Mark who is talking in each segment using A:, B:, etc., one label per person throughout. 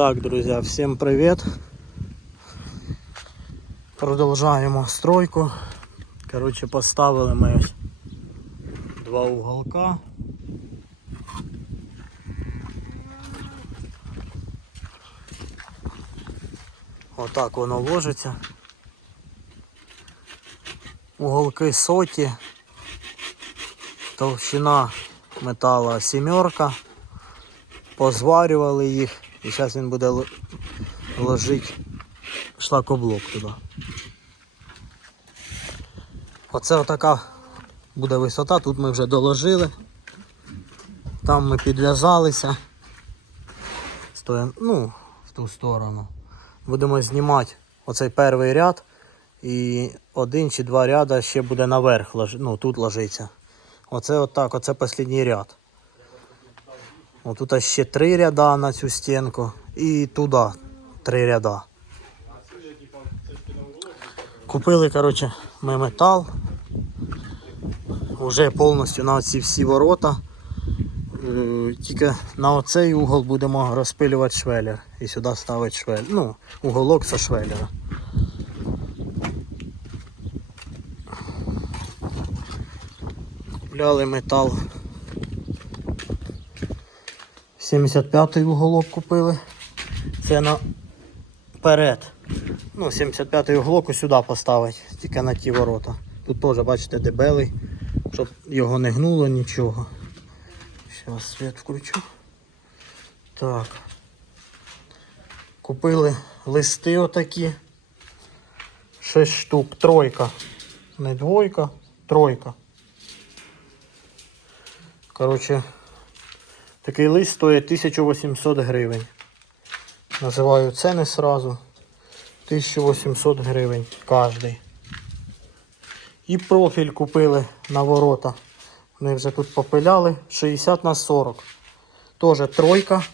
A: Так, друзья, всем привет. Продовжаємо стройку. Короче, поставили ми ось два уголка. Отак воно ложиться. Уголки соті. Товщина метала сімерка. Позварювали їх і зараз він буде ложити шлакоблок туди. Оце отака буде висота, тут ми вже доложили. Там ми підв'язалися. Стоїмо, ну, в ту сторону. Будемо знімати оцей перший ряд і один чи два ряда ще буде наверх, ну, тут ложиться. Оце отак, оце останній ряд. О, тут ще три ряда на цю стінку і туди три ряда. Купили, коротше, ми метал. Уже повністю на ці всі ворота. Е, Тільки на оцей угол будемо розпилювати швелер. І сюди ставити швелер. Ну, уголок со швелера. Купляли метал 75-й уголок купили. Це наперед. Ну, 75-й уголок сюди поставити, тільки на ті ворота. Тут теж, бачите, дебелий, щоб його не гнуло нічого. Зараз світ включу. Так. Купили листи отакі. 6 штук, тройка. Не двойка, тройка. Коротше, Такий лист стоїть 1800 гривень. Називаю ціни сразу. 1800 гривень кожний. І профіль купили на ворота. Вони вже тут попиляли 60 на 40. Тоже тройка.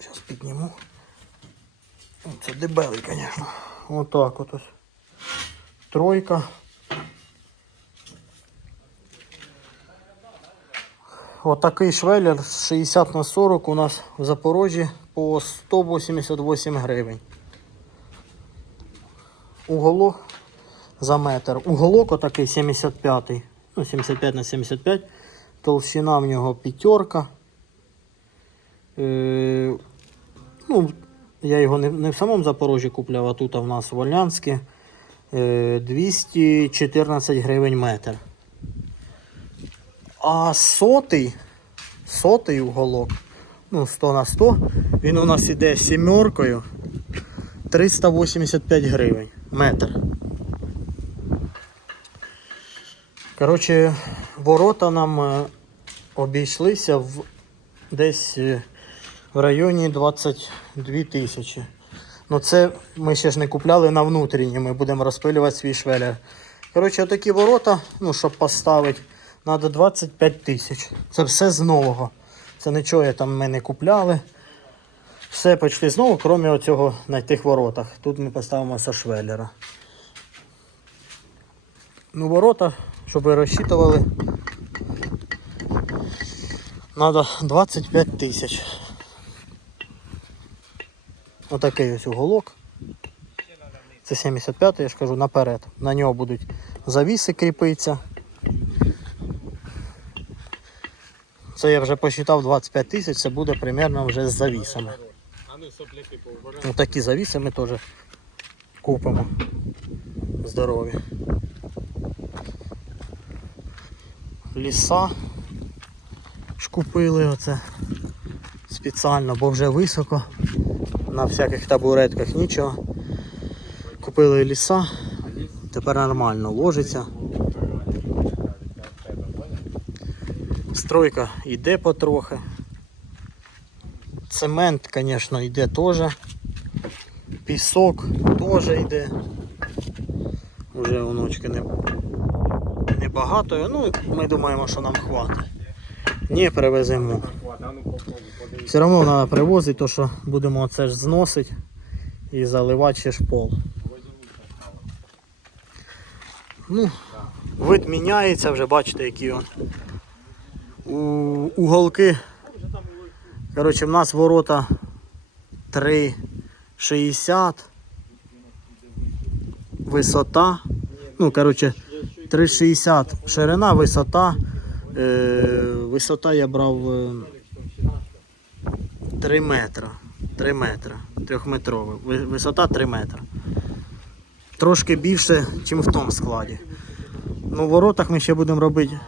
A: Зараз підніму. Це дебелий, звісно. Отак от ось. Тройка. Отакий швеллер з 60 на 40 у нас в Запорожжі по 188 гривень. Уголок за метр. Уголок отакий 75. Ну, 75 на 75. Толщина в нього п'ятерка. Е, ну, я його не, не в самому Запорожжі купляв, а тут а в нас в Олянське. Е, 214 гривень метр. А сотий, сотий уголок, ну 100 на 100, він у нас іде сімеркою 385 гривень метр. Коротше, ворота нам е, обійшлися в десь е, в районі 22 тисячі. Ну це ми ще ж не купляли на внутрішні, ми будемо розпилювати свій швелер. Коротше, такі ворота, ну, щоб поставити, треба 25 тисяч. Це все з нового. Це нічого я там ми не купляли. Все почти знову, крім оцього на тих воротах. Тут ми поставимо сашвеллера. Ну, ворота, щоб ви розчитували, треба 25 тисяч. Отакий ось уголок. Це 75 я ж кажу, наперед. На нього будуть завіси кріпитися. Це я вже посчитав 25 тисяч, це буде примерно вже з завісами. Ну, такі завіси ми теж купимо. Здорові. Ліса ж купили оце спеціально, бо вже високо. На всяких табуретках нічого. Купили ліса, тепер нормально ложиться. Стройка йде потрохи. Цемент, звісно, йде теж. Пісок теж йде. Уже онучки не, не багато. Ну, ми думаємо, що нам хватить. Ні, привеземо. Все одно треба привозити, то що будемо оце ж зносити і заливати ще ж пол. Ну, вид міняється, вже бачите, які он. Уголки. Коротше, в нас ворота 3,60 висота. Ну, коротше, 3,60 ширина, висота. Е, висота я брав е, 3 метра. 3 метра. Трьохметровий. Ви- Висота 3 метра. Трошки більше, ніж в тому складі. Ну, в воротах ми ще будемо робити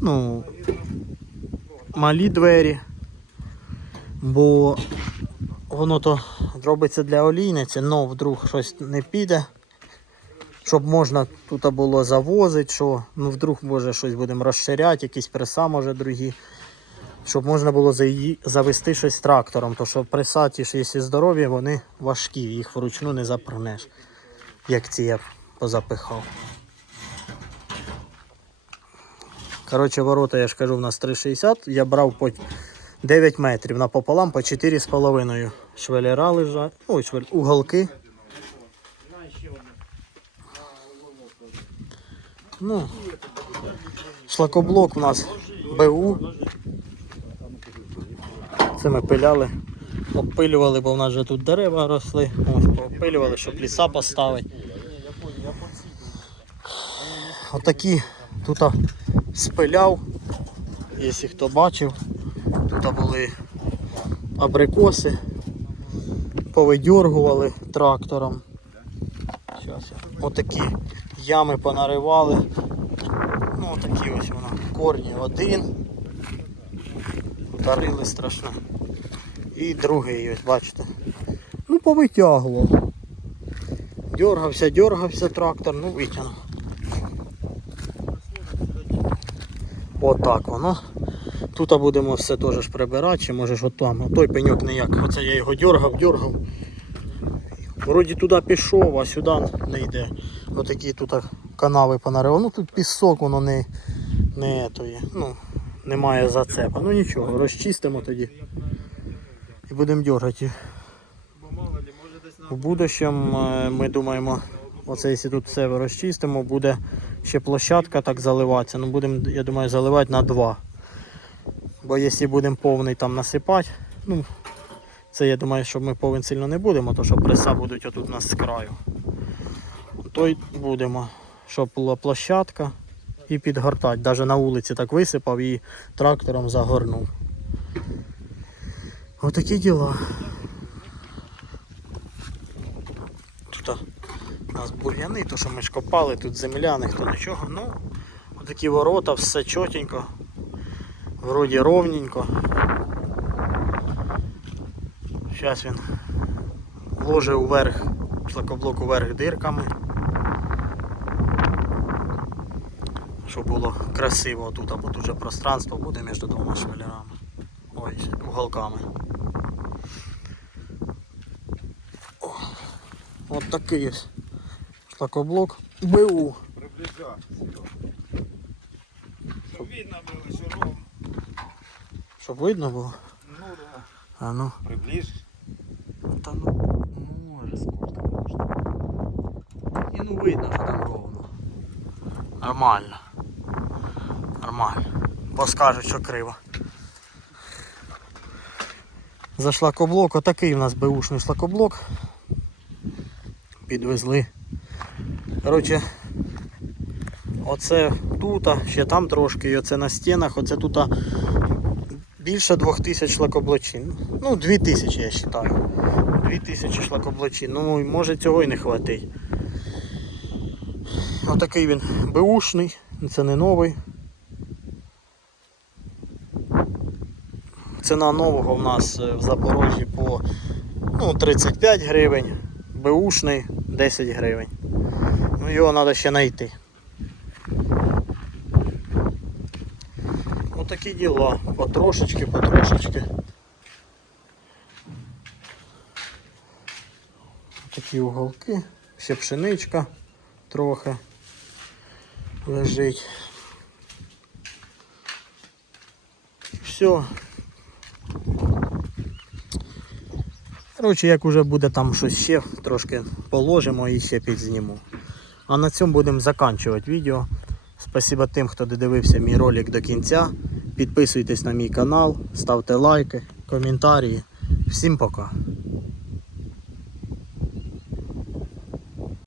A: ну, малі двері, бо воно то робиться для олійниці, але вдруг щось не піде. Щоб можна тут було завозити, що ну вдруг може щось будемо розширяти, якісь преса може другі. Щоб можна було завести щось трактором, то що преса ті ж, якщо здорові, вони важкі, їх вручну не запрнеш, як ці я позапихав. Коротше, ворота, я ж кажу, в нас 3,60. Я брав по 9 метрів напополам по 4,5. Швелера лежать. Ой, швель... уголки. Ну, шлакоблок у нас БУ. Це ми пиляли, обпилювали, бо в нас же тут дерева росли. Ось щоб ліса поставити. Отакі тут спиляв, якщо хто бачив, тут були абрикоси, повидьоргували трактором. Я. Отакі ями понаривали. Ну отакі ось воно. Корні один. Тарили страшно. І другий, ось бачите. Ну повитягував. Дергався, дергався трактор, ну витягнув. Отак воно. Тут будемо все теж прибирати, чи може ж отам. Той пеньок ніяк. Оце я його дергав, дергав. Вроді туди пішов, а сюди не йде. Отакі тут канави понаривав. Ну тут пісок, воно не, не етоє. Ну, немає зацепа. Ну нічого, розчистимо тоді. І будемо дергати. В будущем е, ми думаємо, оце якщо тут все розчистимо, буде ще площадка так заливатися. Ну будемо, я думаю, заливати на два. Бо якщо будемо повний там насипати, ну це я думаю, що ми повен сильно не будемо, то що преса будуть отут у нас з краю. То й будемо, щоб була площадка і підгортати. Навіть на вулиці так висипав і трактором загорнув. Отакі діла. Тут у нас бур'яни, то що ми ж копали, тут земля, ніхто нічого. Ну, отакі ворота, все чотенько. Вроді ровненько. Зараз він ложить уверх, шлакоблок уверх дирками. Щоб було красиво тут, або тут же пространство буде між двома швелерами. Ой, уголками. От такий ось шлакоблок БУ.
B: Приближайся. Щоб видно було, що ровно.
A: Щоб видно було.
B: Ну да.
A: А ну.
B: Приближ.
A: Та ну може можна. І ну видно, що там ровно. Нормально. Нормально. Бо скажуть, що криво. За шлакоблок, отакий у нас беушний шлакоблок. Підвезли. Коротше, оце тут, ще там трошки, і оце на стінах, оце тут більше 2000 шлакоблочин. Ну, 2000 я вважаю. 2000 шлакоблочин. Ну, може цього і не хватить. Отакий він беушний, це не новий. Ціна нового в нас е, в Запорожжі по ну, 35 гривень, беушний 10 гривень. Ну його треба ще знайти. Отакі діла. Потрошечки, потрошечки. Такі уголки, ще пшеничка трохи лежить. Все. Коротше, як уже буде там щось ще, трошки положимо і ще підзніму. А на цьому будемо закінчувати відео. Спасибо тим, хто додивився мій ролик до кінця. Підписуйтесь на мій канал, ставте лайки, коментарі. Всім пока.